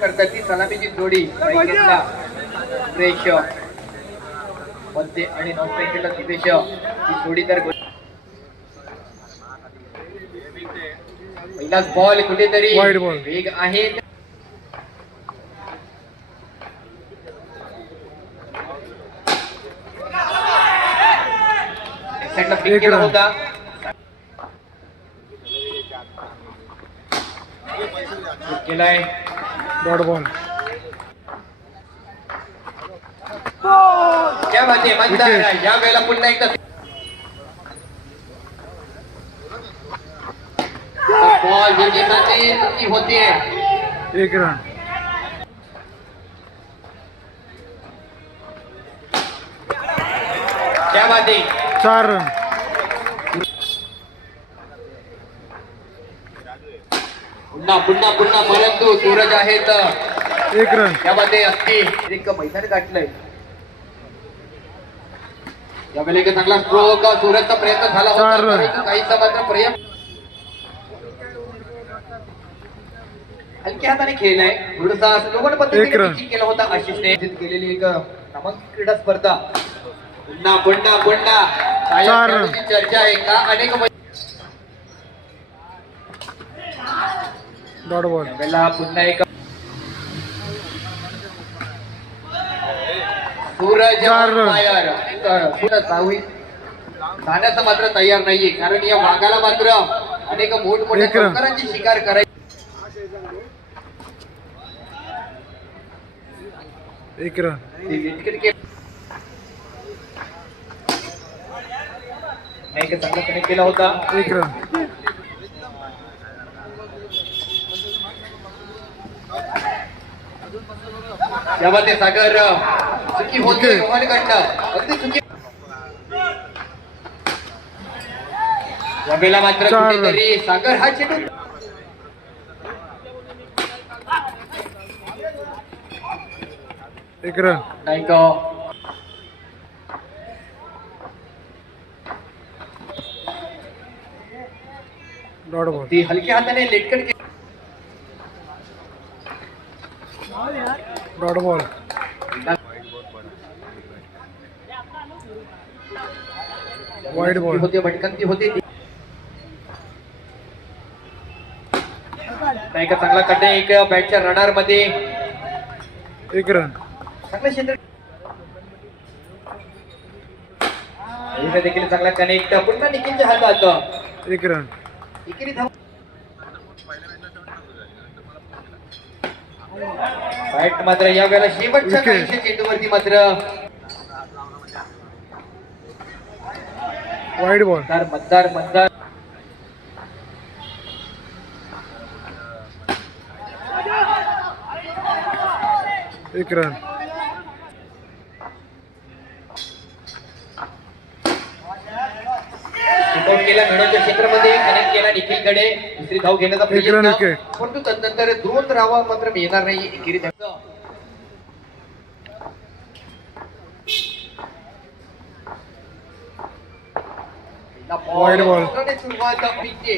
करतात ती सलामीची जोडी सुरेशमध्ये आणि नॉन ही जोडी तर पहिलाच बॉल कुठेतरी. वेग आहे. होता. केलाय. डॉट बॉल क्या बात. आहे. या वेळेला पुन्हा एकदा बॉल विजेताची चुकी होतीये एक रन क्या बात आहे चार रन पुन्हा पुन्हा पुन्हा परंतु सूरज आहेत. एक रन त्यामध्ये अगदी एक मैदान गाठलंय. यावेळेला एक चांगला स्ट्रोक सूरजचा प्रयत्न झाला होता काहीसा मात्र प्रयत्न हलक्या हाताने खेळलाय. थोडासा पद्धतीने केला होता आशिषने. केलेली एक नामांकित क्रीडा स्पर्धा. पुन्हा पुन्हा पुन्हा. चर्चा आहे. का अनेक डॉटबॉल वेला पुन्हा एक सूरज फायर तर पुन्हा जाऊया जाण्याचं मात्र तयार नाहीये कारण या वाघाला मात्र अनेक मोठमोठ्या प्रकारांची शिकार करायची एक रन चांगला कनेक्ट केला होता. एक रन यामध्ये सागर चुकी होते Wicket. रोहनकडनं अगदी चुकी यावेळेला मात्र कुठेतरी सागर हा चेंडू एक रन नाही का ती हलक्या हाताने late cut dot ball Wide ball. होते भटकंती होते. ती नाही का चांगला कटे एक बॅटच्या रडारमध्ये. एक रन चांगलं क्षेत्र. देखील चांगला कनेक्ट पुन्हा निखिलच्या हातात. एक रन इकडे धाव बॅट मात्र या वेळेला शेवटच्या. काहीशे चेंडूवरती मात्र वाईड बॉल मतदार मतदार मतदार. एक रन केला मेडोच्या क्षेत्रामध्ये कनेक्ट केला निखिलकडे दुसरी धाव घेण्याचा एक run प्रयत्न wicket. परंतु तदनंतर दोन धावा मात्र मिळणार नाही एकेरी धाव. Wide ball. एक्स्ट्राने सुरुवात पिचची.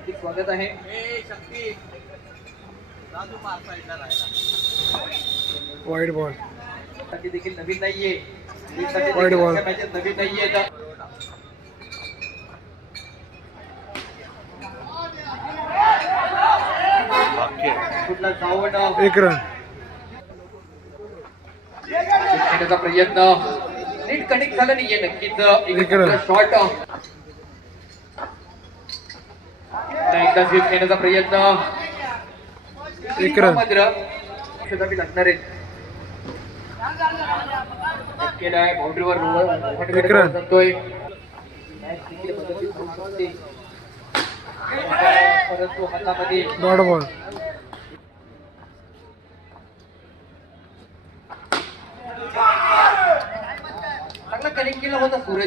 हार्दिक स्वागत आहे. वाईड बॉल साठी देखील नवीन नाहीये. नाहीये कुठला धावण एक रन प्रयत्न. नीट कनेक्ट झाला नाहीये नक्कीच. एक run. एकदा स्वीप घेण्याचा प्रयत्न. मात्र लागणार. आहेत केलाय बाउंड्रीवर. जातोय. परंतु हातामध्ये. डॉट बॉल चांगला कनेक्ट केला होता सूरज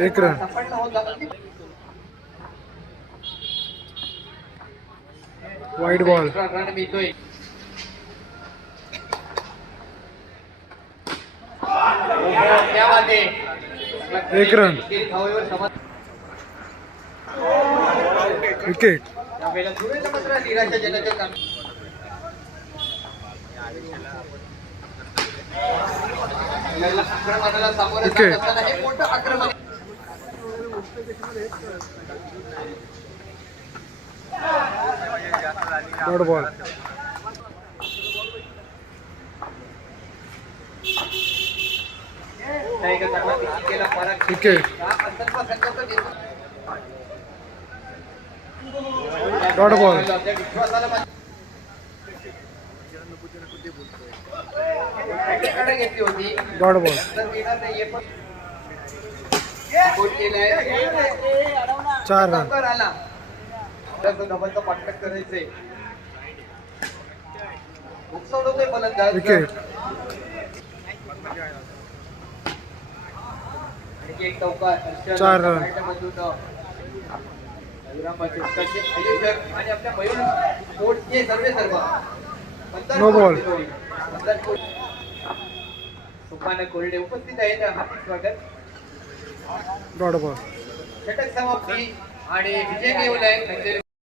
एक रन वाइड बॉल एक रन विकेट ओके सुरेश मात्र निराशाजनक आहे. डॉट बॉल घेतली होती. बॉल चार रन. आला. डबलचं करायचंय. फलंदाज. विकेट आणखी एक चौकार चार रन. आणि आपल्या मयूर सर्वे सर्व. पंधरा No सुपाना कोरडे उपस्थित आहेत. हार्दिक स्वागत. षटक समाप्ती आणि विजय मिळवलाय